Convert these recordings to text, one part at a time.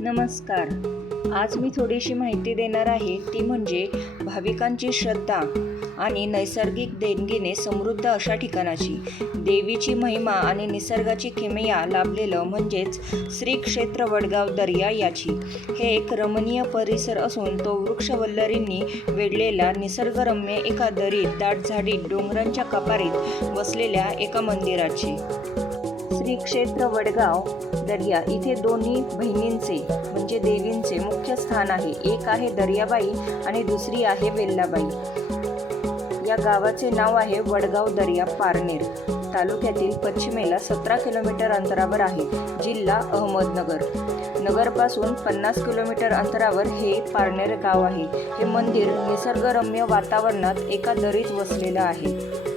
नमस्कार. आज मी थोडीशी माहिती देणार आहे ती म्हणजे भाविकांची श्रद्धा आणि नैसर्गिक देणगीने समृद्ध अशा ठिकाणाची. देवीची महिमा आणि निसर्गाची किमया लाभलेलं म्हणजेच श्री क्षेत्र वडगाव दर्या याची. हे एक रमणीय परिसर असून तो वृक्षवल्लरींनी वेढलेला निसर्गरम्य एका दरीत दाट झाडीत डोंगरांच्या कपारीत बसलेल्या एका मंदिराची. श्री क्षेत्र वडगाव दर्या इथे दोन्ही बहिणींचे म्हणजे देवींचे मुख्य स्थान आहे. एक आहे दर्याबाई आणि दुसरी आहे वेल्लाबाई. या गावाचे नाव आहे वडगाव दर्या पारनेर. तालुक्यातील पश्चिमेला सतरा किलोमीटर अंतरावर आहे जिल्हा अहमदनगर. नगरपासून पन्नास किलोमीटर अंतरावर हे पारनेर गाव आहे. हे मंदिर निसर्गरम्य वातावरणात एका दरीत वसलेलं आहे.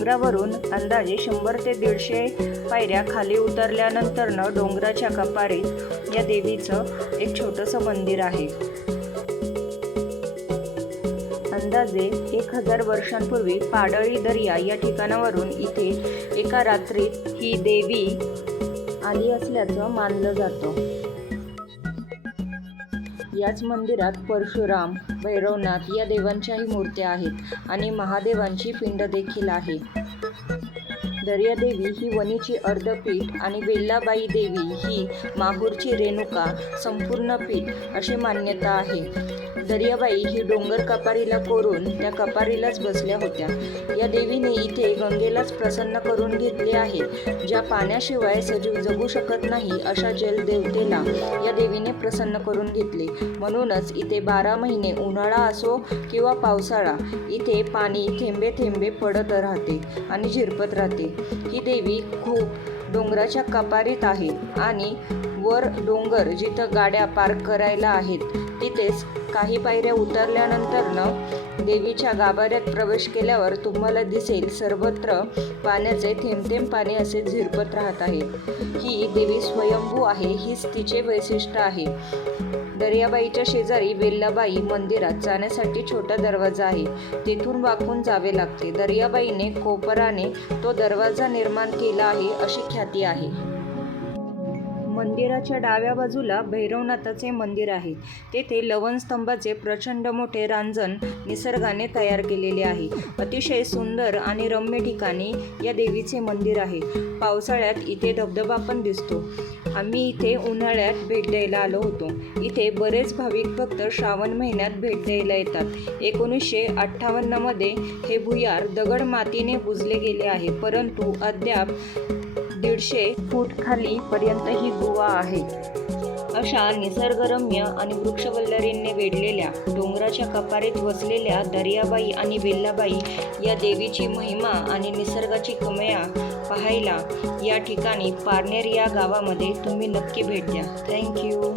डोंगरावरून अंदाजे शंभर ते दीडशे पायऱ्या खाली उतरल्यानंतरनं डोंगराच्या कपारीत या देवीचं एक छोटंसं मंदिर आहे. अंदाजे एक हजार वर्षांपूर्वी पाडळी दर्या या ठिकाणावरून इथे एका रात्रीत ही देवी आली असल्याचं मानलं जातं. याच मंदिरात परशुराम भैरवनाथ या देवांच्याही मूर्त्या आहेत आणि महादेवांची पिंड देखील आहे. दर्यादेवी ही वणीची अर्धपीठ आणि वेल्लाबाई देवी ही माहूरची रेणुका संपूर्ण पीठ अशी मान्यता आहे. दर्याबाई ही डोंगर कपारीला कोरून त्या कपारीलाच बसल्या होत्या. या देवीने इथे गंगेलाच प्रसन्न करून घेतले आहे. ज्या पाण्याशिवाय सजीव जगू शकत नाही अशा जलदेवतेला या देवीने प्रसन्न करून घेतले. म्हणूनच इथे बारा महिने उन्हाळा असो किंवा पावसाळा इथे पाणी थेंबे थेंबे पडत राहते आणि झिरपत राहते. ही देवी खूप डोंगराच्या कपारीत आहे आणि वर डोंगर जिथं गाड्या पार्क करायला आहेत तिथेच काही पायऱ्या उतरल्यानंतरनं देवीच्या गाभाऱ्यात प्रवेश केल्यावर तुम्हाला दिसेल सर्वत्र पाण्याचे थेंब थेंब पाणी असे झिरपत राहत आहे ही देवी स्वयंभू आहे हीच तिचे वैशिष्ट्य आहे. दर्याबाईच्या शेजारी वेल्लाबाई मंदिरात जाण्यासाठी छोटा दरवाजा आहे. तेथून वाकून जावे लागते. दर्याबाईने कोपराने तो दरवाजा निर्माण केला आहे अशी ख्याती आहे. मंदिराच्या डाव्या बाजूला भैरवनाथाचे मंदिर आहे. तेथे लवणस्तंभाचे प्रचंड मोठे रांजण निसर्गाने तयार केलेले आहे. अतिशय सुंदर आणि रम्य ठिकाणी या देवीचे मंदिर आहे. पावसाळ्यात इथे धबधबा पण दिसतो. आम्ही इथे उन्हाळ्यात भेट द्यायला आलो होतो. इथे बरेच भाविक भक्त श्रावण महिन्यात भेट द्यायला येतात. एकोणीसशे अठ्ठावन्नमध्ये हे भुयार दगड मातीने बुजले गेले आहे. परंतु अद्याप दीडशे फूट खाली पर्यंत ही गुहा आहे. अशा निसर्गरम्य आणि वृक्षवल्लरींनी वेढलेल्या डोंगराच्या कपारीत वसलेल्या दर्याबाई आणि बेल्लाबाई या देवीची महिमा आणि निसर्गाची कमया पाहायला या ठिकाणी पारनेर या गावामध्ये तुम्ही नक्की भेट द्या. थँक्यू